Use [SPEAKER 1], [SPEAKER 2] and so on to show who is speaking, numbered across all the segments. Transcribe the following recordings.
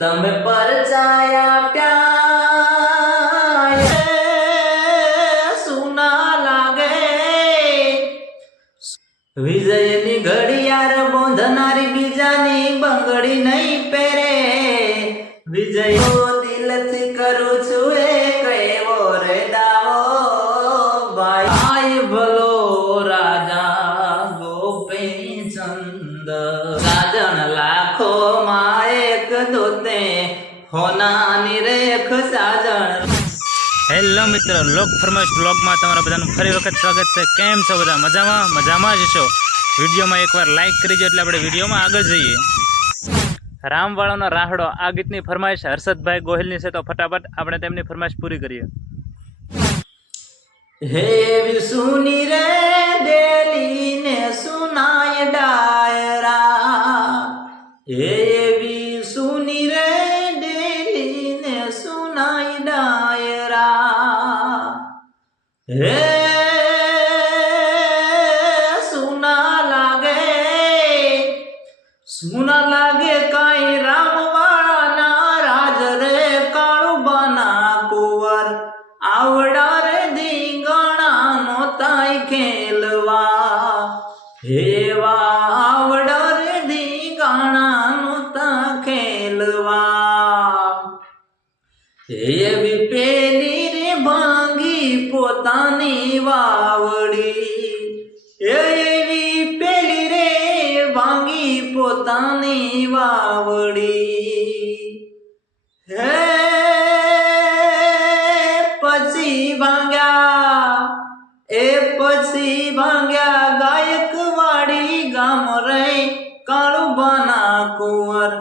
[SPEAKER 1] તમે પરચાયા પ્યાય સુના લાગે વિજયની ઘડિયાળ બોંધનારી બીજાની બંગડી નહીં પહેરે વિજય દિલથી કરું છું
[SPEAKER 2] હેલો મિત્રો, લોક ફરમાઈશ બ્લોગમાં તમારા બધાનું ફરી વખત સ્વાગત છે. કેમ છો બધા? મજામાં? મજામાં જ છો? વિડીયોમાં એકવાર લાઈક કરી દો એટલે આપણે વિડીયોમાં આગળ જઈએ. રામવાળાનો રાહડો, આ ગીતની ફરમાઈશ હર્ષદભાઈ ગોહિલની છે, તો ફટાફટ આપણે તેમની ફરમાઈશ પૂરી કરીએ.
[SPEAKER 1] હે વિસુની રે, ડેલી હે પોતાની વાવડી. હે પછી ભાંગ્યા એ પછી ભાંગ્યા ગાયક વાડી ગામ રે કાળુબાના કુંવર.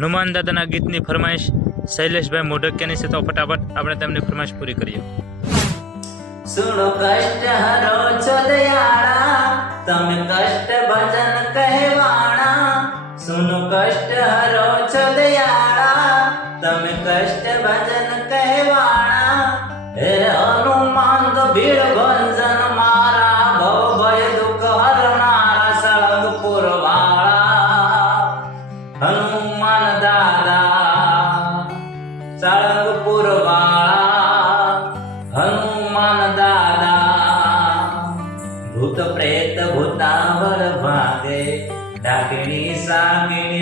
[SPEAKER 2] હનુમાન દાદાના ગીતની ફરમાઈશ શૈલેષભાઈ મોઢકિયાની છે તો ફટાફટ આપણે તેમની ફરમાઈશ પૂરી કરીએ.
[SPEAKER 1] સુણો કષ્ટ હરો છો દયાળા તમે કષ્ટ ભજન કહેવાણા. સુનો કષ્ટ હરો છો દયાળા તમે કષ્ટ ભજન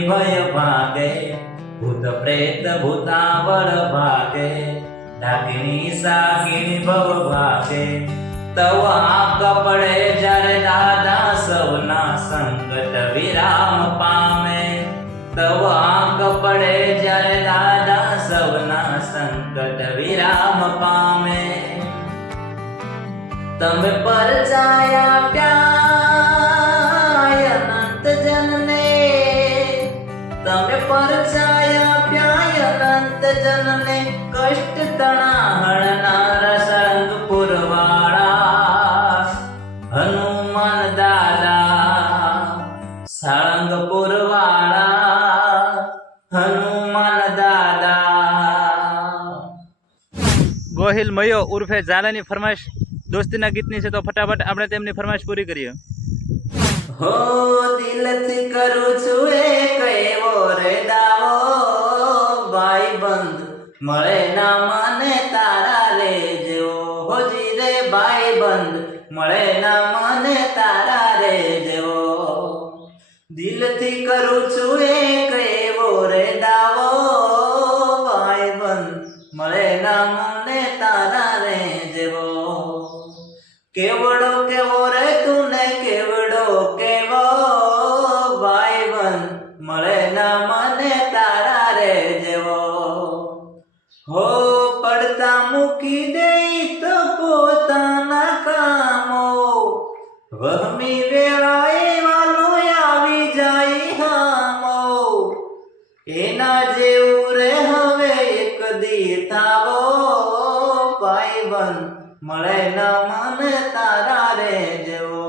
[SPEAKER 1] ભય ભાગે ભૂત પ્રેત ભૂતાવળ ભાગે ડાકણી સાગીણી ભવ ભાગે. તવ આંખ પડે જ્યારે દાદા સૌના સંકટ વિરામ પામે. તવ આંખ પડે જ્યારે દાદા સૌના સંકટ વિરામ પામે. તમે પર પ્યાય
[SPEAKER 2] ગોહિલ મયો ઉર્ફે ઝાલાની ફરમાઈશ. દોસ્તીના ગીતની છે તો ફટાફટ આપણે તેમની ફરમાઈશ પૂરી કરીએ.
[SPEAKER 1] હો, દિલથી કરું છું એ કહેવો રે દાવો ભાઈ બંધ મળે ના બંધ મળે ના મને તારા રે દેવો દિલથી કરું છું એક એવો રે દાવો. ભાઈ બંધ મળે ના મને તારા રે દેવો કેવડો કેવો રે તું ને કેવડો કેવો. ભાઈ બંધ મળે ના મને તારા રે જેવો. હો પડતા મૂકી દે વહમી વેળાએ વાલો આવી જાય હામો. એના જેવું રે હવે એક દી થાવો ભાઈ બંધ મળે ન મન તારા રે જેવો.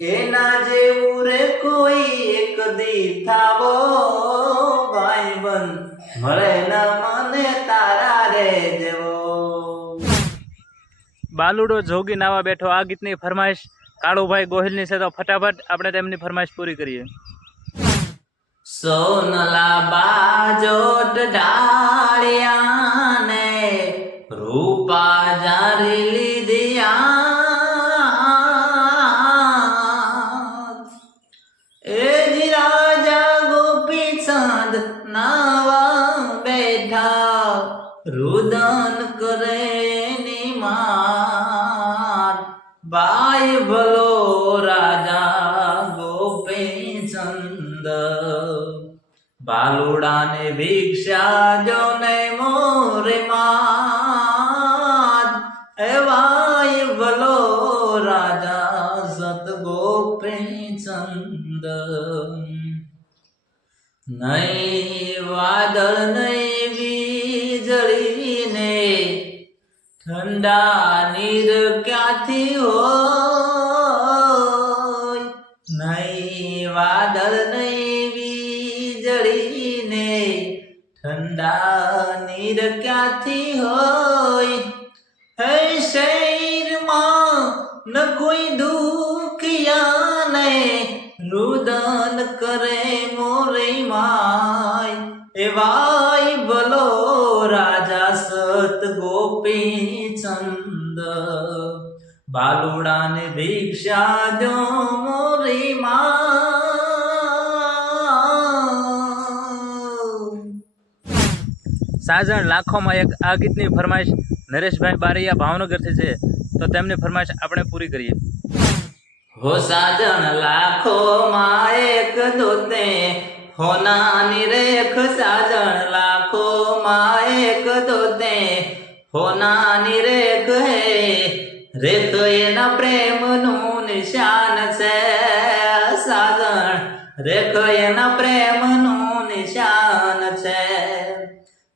[SPEAKER 1] એના જેવું રે કોઈ એક દી થાવો ભાઈ બંધ મળે ન મને
[SPEAKER 2] બાલુડો જોગી નાવા બેઠો. આ ગીતની ફરમાઈશ કાળુભાઈ ગોહિલની છે, તો ફટાફટ આપણે તેમની ફરમાઈશ પૂરી કરીએ.
[SPEAKER 1] સોનલા બાજોટ ડાળિયાને રૂપા જારી બાઈ ભલો રાજા ગોપીચંદ. બાલુડાને ભિક્ષા જો ને મોરે માત એ ભાઈ ભલો રાજા સત ગોપીચંદ નહીં વાદળ નહીં વીજળીને ઠંડા નીર ક્યાંથી હોય? નહીં વાદળ નહીં વીજળીને ઠંડા નીર ક્યાંથી હોય? હે શૈરમાં ન કોઈ દુખિયાને રુદન કરે મોરે માય. એવાય ભલો રાજા સત ગોપી બાલુડાને ભિક્ષા દો મોરી માં
[SPEAKER 2] સાજણ લાખોમાં એક આ ગીતની ફરમાઈશ નરેશભાઈ બારૈયા ભાવનગરથી છે. તો તેમની ફરમાઈશ આપણે પૂરી કરીએ.
[SPEAKER 1] હો સાજણ લાખો માં એક દોતે હોનાની રેખ સાજણ લાખો માં એક દોતે હોનાની રેખ હે રેખ એના પ્રેમનું નિશાન છે સાગણ રે તો એના પ્રેમનું નિશાન છે.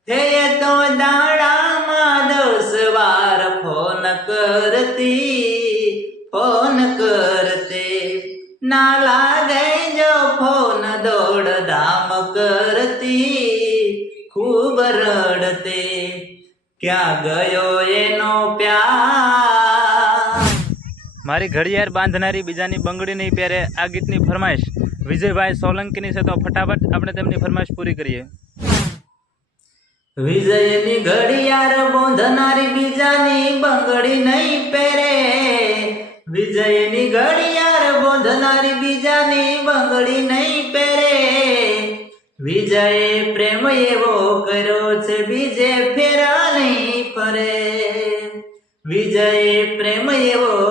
[SPEAKER 1] હે એ તો દાડામાં દસ વાર ફોન કરતી ફોન કરતી. ના લાગે જો ફોન દોડ ધામ કરતી, ખૂબ રડતી. ક્યાં ગયો
[SPEAKER 2] મારી ઘડિયાળ બાંધનારી બીજાની બંગડી નહીં પહેરે આ ગીતની ફરમાઈશ. વિજયભાઈ સોલંકીની છે તો ફટાફટ આપણે તેમની ફરમાઈશ પૂરી કરીએ.
[SPEAKER 1] વિજયની ઘડિયાળ બોંધનારી બીજાની બંગડી નહીં પહેરે. વિજયની ઘડિયાળ બોંધનારી બીજાની બંગડી નહીં પહેરે. વિજય પ્રેમ એવો કર્યો છે બીજે ફેરા નહીં ફરે. વિજય પ્રેમ એવો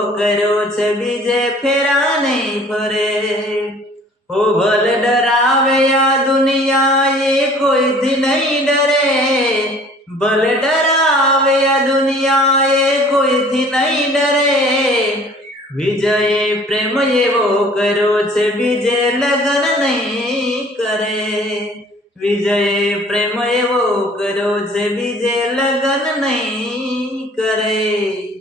[SPEAKER 1] બીજે ફેરા નહીં ફરે. ઓ ભલ ડરાવે આ દુનિયા એ કોઈથી નહીં ડરે. ભલ ડરાવે આ દુનિયા એ કોઈથી નહીં ડરે. વિજયે પ્રેમ એવો કર્યો છે, બીજે લગ્ન નહીં કરે. વિજયે પ્રેમ એવો કર્યો છે, બીજે લગ્ન નહીં કરે.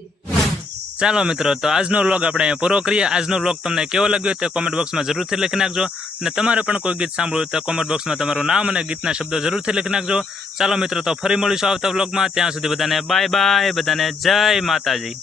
[SPEAKER 2] ચાલો મિત્રો, તો આજનો વ્લોગ આપણે અહીંયા પૂરો કરીએ. આજનો વ્લોગ તમને કેવો લાગ્યો તે કોમેન્ટ બોક્સમાં જરૂરથી લખી નાખજો. અને તમારે પણ કોઈ ગીત સાંભળવું તો કોમેન્ટ બોક્સમાં તમારું નામ અને ગીતના શબ્દો જરૂરથી લખી નાખજો. ચાલો મિત્રો, તો ફરી મળીશું આવતા વ્લોગમાં ત્યાં સુધી બધાને બાય બાય બધાને જય માતાજી.